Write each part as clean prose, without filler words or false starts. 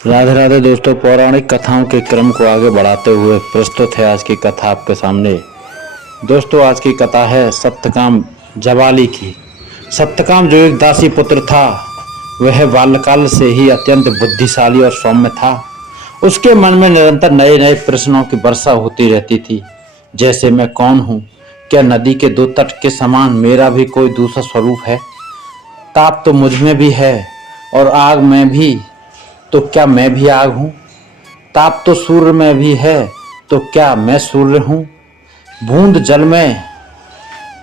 राधे राधे दोस्तों, पौराणिक कथाओं के क्रम को आगे बढ़ाते हुए प्रस्तुत है आज की कथा आपके सामने। दोस्तों, आज की कथा है सत्यकाम जवाली की। सत्यकाम जो एक दासी पुत्र था, वह बाल्यकाल से ही अत्यंत बुद्धिशाली और सौम्य था। उसके मन में निरंतर नए नए प्रश्नों की वर्षा होती रहती थी। जैसे मैं कौन हूँ? क्या नदी के दो तट के समान मेरा भी कोई दूसरा स्वरूप है? ताप तो मुझ में भी है और आग में भी, तो क्या मैं भी आग हूँ? ताप तो सूर्य में भी है, तो क्या मैं सूर्य हूँ? बूंद जल में,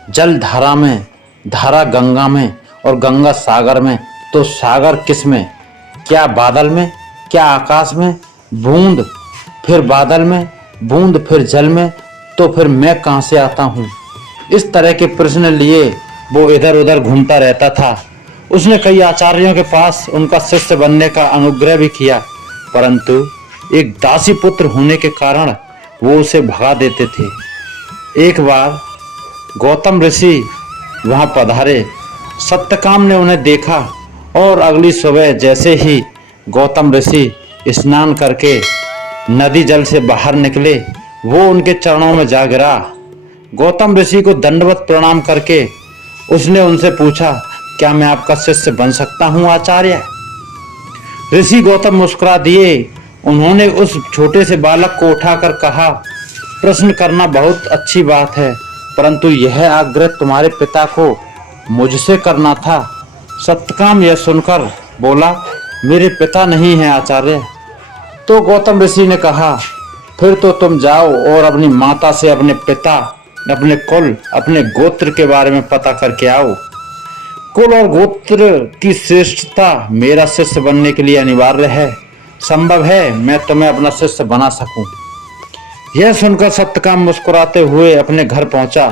जल धारा में, धारा गंगा में और गंगा सागर में, तो सागर किस में? क्या बादल में? क्या आकाश में? बूंद फिर बादल में, बूंद फिर जल में, तो फिर मैं कहाँ से आता हूँ? इस तरह के प्रश्न लिए वो इधर उधर घूमता रहता था। उसने कई आचार्यों के पास उनका शिष्य बनने का अनुग्रह भी किया, परंतु एक दासी पुत्र होने के कारण वो उसे भगा देते थे। एक बार गौतम ऋषि वहां पधारे। सत्यकाम ने उन्हें देखा और अगली सुबह जैसे ही गौतम ऋषि स्नान करके नदी जल से बाहर निकले, वो उनके चरणों में जा गिरा। गौतम ऋषि को दंडवत प्रणाम करके उसने उनसे पूछा, क्या मैं आपका शिष्य बन सकता हूँ आचार्य? ऋषि गौतम मुस्कुरा दिए। उन्होंने उस छोटे से बालक को उठाकर कहा, प्रश्न करना बहुत अच्छी बात है, परंतु यह आग्रह तुम्हारे पिता को मुझसे करना था। सत्यकाम यह सुनकर बोला, मेरे पिता नहीं है आचार्य। तो गौतम ऋषि ने कहा, फिर तो तुम जाओ और अपनी माता से अपने पिता, अपने कुल, अपने गोत्र के बारे में पता करके आओ। कुल और गोत्र की श्रेष्ठता मेरा शिष्य बनने के लिए अनिवार्य है। संभव है मैं तुम्हें अपना शिष्य बना सकूं। यह सुनकर सत्यकाम मुस्कुराते हुए अपने घर पहुंचा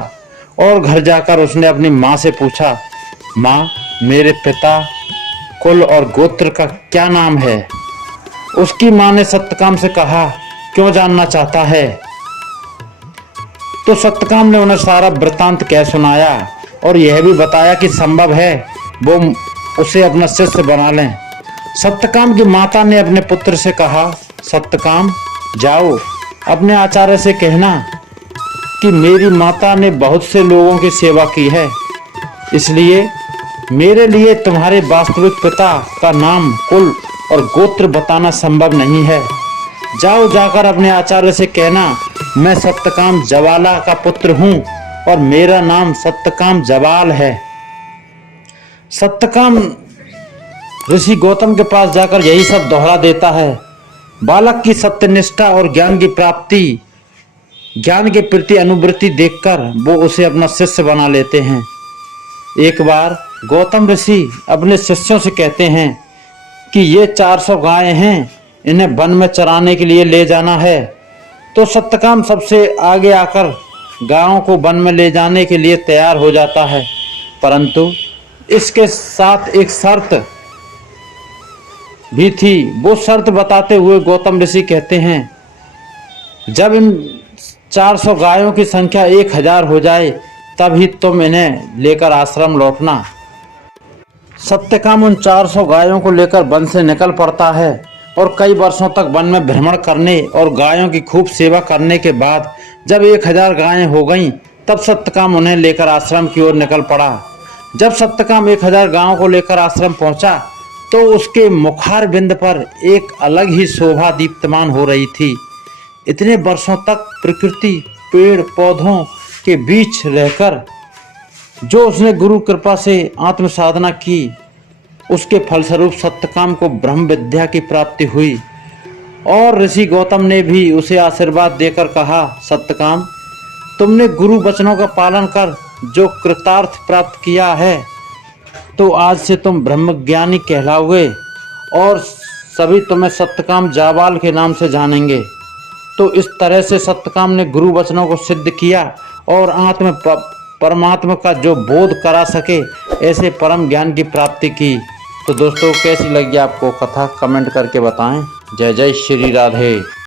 और घर जाकर उसने अपनी माँ से पूछा, माँ, मेरे पिता, कुल और गोत्र का क्या नाम है? उसकी माँ ने सत्यकाम से कहा, क्यों जानना चाहता है? तो सत्यकाम ने उन्हें सारा वृत्तांत कह सुनाया और यह भी बताया कि संभव है वो उसे अपना शिष्य बना लें। सत्यकाम की माता ने अपने पुत्र से कहा, सत्यकाम, जाओ अपने आचार्य से कहना कि मेरी माता ने बहुत से लोगों की सेवा की है, इसलिए मेरे लिए तुम्हारे वास्तविक पिता का नाम, कुल और गोत्र बताना संभव नहीं है। जाओ, जाकर अपने आचार्य से कहना, मैं सत्यकाम जवाला का पुत्र हूँ और मेरा नाम सत्यकाम जवाल है। सत्यकाम ऋषि गौतम के पास जाकर यही सब दोहरा देता है। बालक की सत्यनिष्ठा और ज्ञान की प्राप्ति, ज्ञान के प्रति अनुवृत्ति देखकर वो उसे अपना शिष्य बना लेते हैं। एक बार गौतम ऋषि अपने शिष्यों से कहते हैं कि ये 400 गायें हैं, इन्हें वन में चराने के लिए ले जाना है। तो सत्यकाम सबसे आगे आकर गायों को वन में ले जाने के लिए तैयार हो जाता है, परंतु इसके साथ एक शर्त भी थी। वो शर्त बताते हुए गौतम ऋषि कहते हैं, जब इन 400 गायों की संख्या 1000 हो जाए तभी तुम इन्हें लेकर आश्रम लौटना। सत्यकाम उन 400 गायों को लेकर वन से निकल पड़ता है और कई वर्षों तक वन में भ्रमण करने और गायों की खूब सेवा करने के बाद जब 1000 गायें हो गईं, तब सत्यकाम उन्हें लेकर आश्रम की ओर निकल पड़ा। जब सत्यकाम 1000 गायों को लेकर आश्रम पहुंचा, तो उसके मुखार बिंद पर एक अलग ही शोभा दीप्तमान हो रही थी। इतने वर्षों तक प्रकृति, पेड़ पौधों के बीच रहकर जो उसने गुरु कृपा से आत्म साधना की, उसके फलस्वरूप सत्यकाम को ब्रह्म विद्या की प्राप्ति हुई और ऋषि गौतम ने भी उसे आशीर्वाद देकर कहा, सत्यकाम, तुमने गुरु वचनों का पालन कर जो कृतार्थ प्राप्त किया है, तो आज से तुम ब्रह्मज्ञानी कहलाओगे और सभी तुम्हें सत्यकाम जावाल के नाम से जानेंगे। तो इस तरह से सत्यकाम ने गुरु वचनों को सिद्ध किया और परमात्मा का जो बोध करा सके, ऐसे परम ज्ञान की प्राप्ति की। तो दोस्तों, कैसी लगी आपको कथा? कमेंट करके बताएं। जय जय श्री राधे।